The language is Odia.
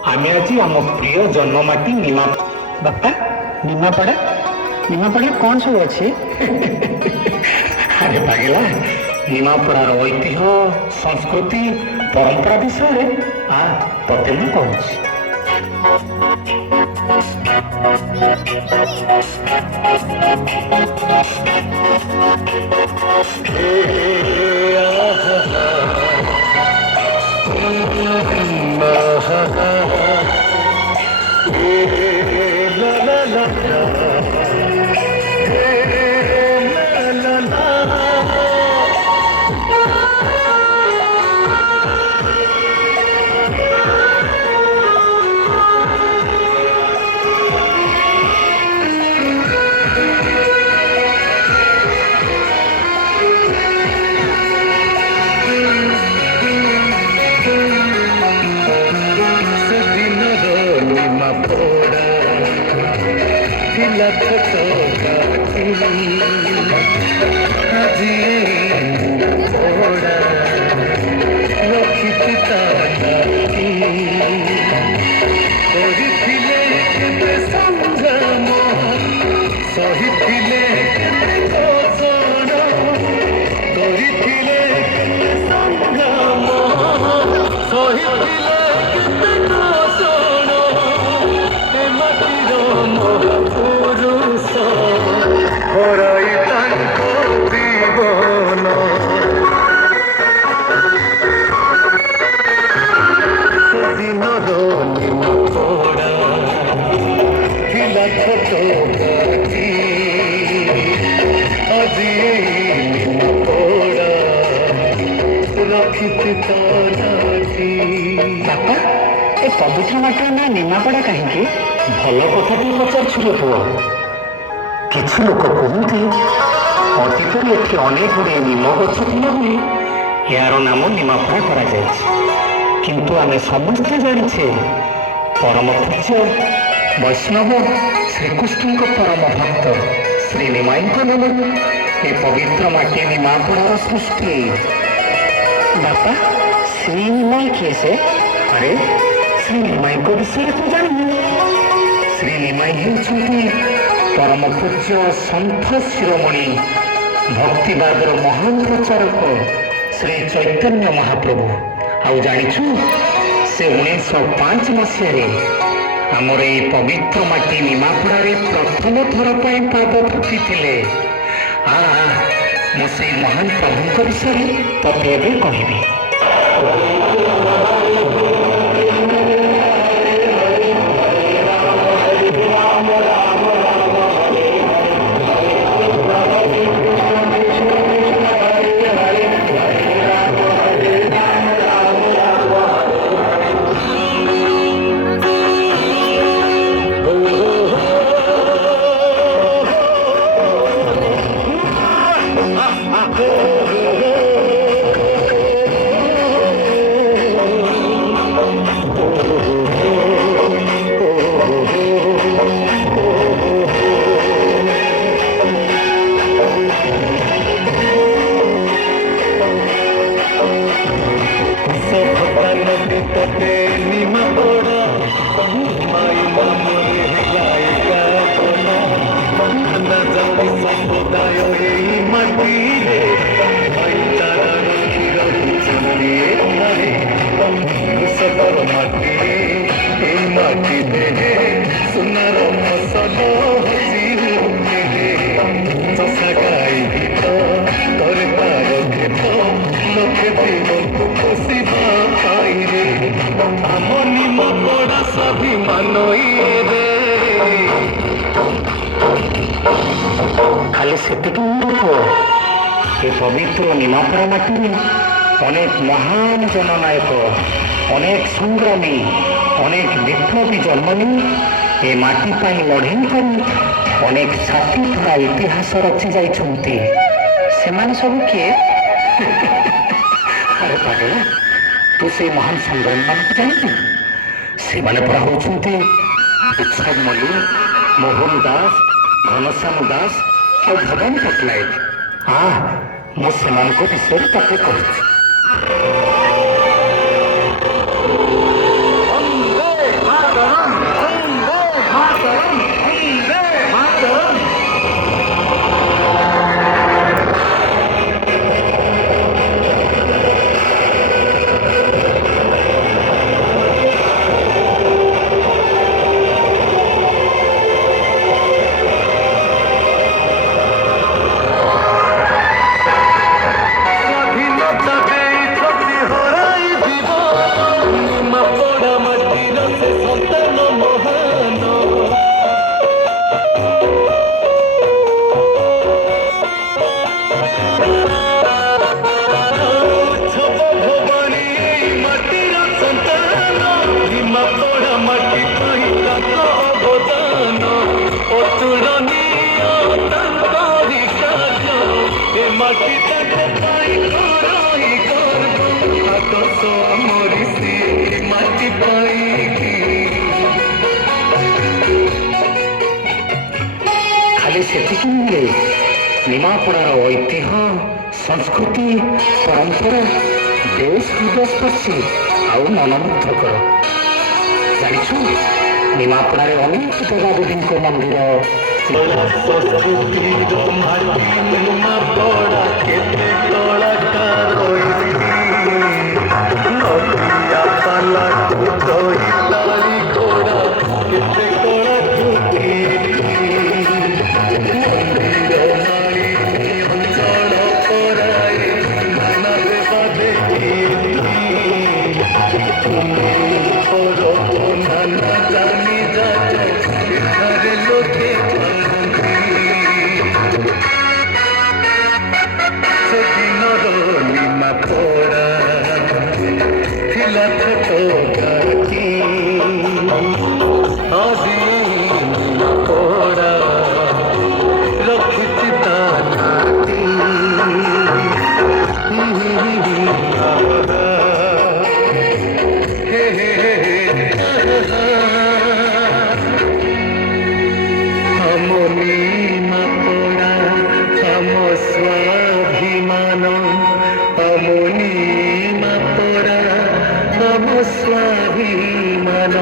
ଆମେ ଆଜି ଆମ ପ୍ରିୟ ଜନ୍ମମାଟି ନିମା ବାପା ନିମାପଡ଼ା ନିମାପଡ଼ାରେ କ'ଣ ସବୁ ଅଛି? ଆରେ ପାଗଲା ନିମାପଡ଼ାର ଐତିହ୍ୟ ସଂସ୍କୃତି ପରମ୍ପରା ବିଷୟରେ ତତେ ମୁଁ କହୁଛି। ବାପା ଏ ପବିତ୍ର ମାଟିର ନାଁ ନିମାପଡ଼ା କାହିଁକି? ଭଲ କଥାଟି ପଚାରୁଛୁ ରେ ପୁଅ। କିଛି ଲୋକ କୁହନ୍ତି ଅତୀତରେ ଏଠି ଅନେକ ଗୁଡ଼ିଏ ନିମ ଗଛ ଥିଲା ବୋଲି ଏହାର ନାମ ନିମାପଡ଼ା କରାଯାଇଛି। କିନ୍ତୁ ଆମେ ସମସ୍ତେ ଜାଣିଛେ ପରମ ପୂଜ୍ୟ ବୈଷ୍ଣବ ଶ୍ରୀକୃଷ୍ଣଙ୍କ ପରମ ଭକ୍ତ ଶ୍ରୀ ନିମାଇଙ୍କ ନାମରେ ଏ ପବିତ୍ର ମାଟି ନିମାପଡ଼ାର ସୃଷ୍ଟି। ବାପା ଶ୍ରୀ ନିମାଇ କିଏ ସେ? ଆରେ ଶ୍ରୀ ନିମାଇଙ୍କ ବିଷୟରେ ତୁ ଜାଣିବୁ? ଶ୍ରୀ ନିମାଇ ହେଉଛନ୍ତି ପରମ ପୂଜ୍ୟ ସନ୍ଥ ଶିରୋମଣି ଭକ୍ତିବାଦର ମହାନ ପ୍ରଚାରକ ଶ୍ରୀ ଚୈତନ୍ୟ ମହାପ୍ରଭୁ। ଆଉ ଜାଣିଛୁ ସେ 1905 ମସିହାରେ ଆମର ଏଇ ପବିତ୍ର ମାଟି ନିମାପଡ଼ାରେ ପ୍ରଥମ ଥର ପାଇଁ ପାଦ ଥକିଥିଲେ। ମୁଁ ସେଇ ମହାନ ପ୍ରଭୁଙ୍କ ବିଷୟରେ ତତେ ଏବେ କହିବି। ଖାଲି ସେତିକି ନୁହେଁ, ଏ ପବିତ୍ର ନିମାପଡ଼ା ମାଟିରେ ଅନେକ ମହାନ ଜନନାୟକ, ଅନେକ ସଂଗ୍ରାମୀ, ଅନେକ ବିପ୍ଳବୀ ଜନ୍ମ ନେଇ ଏ ମାଟି ପାଇଁ ଲଢ଼େଇ କରି ଅନେକ ଛାତି ଥରା ଇତିହାସ ରଚି ଯାଇଛନ୍ତି। ସେମାନେ ସବୁ କିଏ? ଆରେ ପାଗଳ, ତୁ ସେଇ ମହାନ ସଂଗ୍ରାମୀମାନଙ୍କୁ ଜାଣିଛୁ? ସେମାନେ ପରା ହେଉଛନ୍ତି ଉତ୍ସବ ମଲ୍ଲିକ, ମୋହନ ଦାସ, ଘନଶ୍ୟାମ ଦାସ ଆଉ ଭବାନୀ ପଟ୍ଟନାୟକ। ମୁଁ ସେମାନଙ୍କ ବିଷୟରେ ତତେ କହୁଛି। ଶୁଣିଲେ ନିମାପଡ଼ାର ଐତିହ୍ୟ ସଂସ୍କୃତି ପରମ୍ପରା ବେଶ ହୃଦୟସ୍ପର୍ଶୀ ଆଉ ମନମୁଗ୍ଧକର। ଜାଣିଛୁ ନିମାପଡ଼ାରେ ଅନେକ ଦେବାଦେବୀଙ୍କ ମନ୍ଦିର স্বাভিমান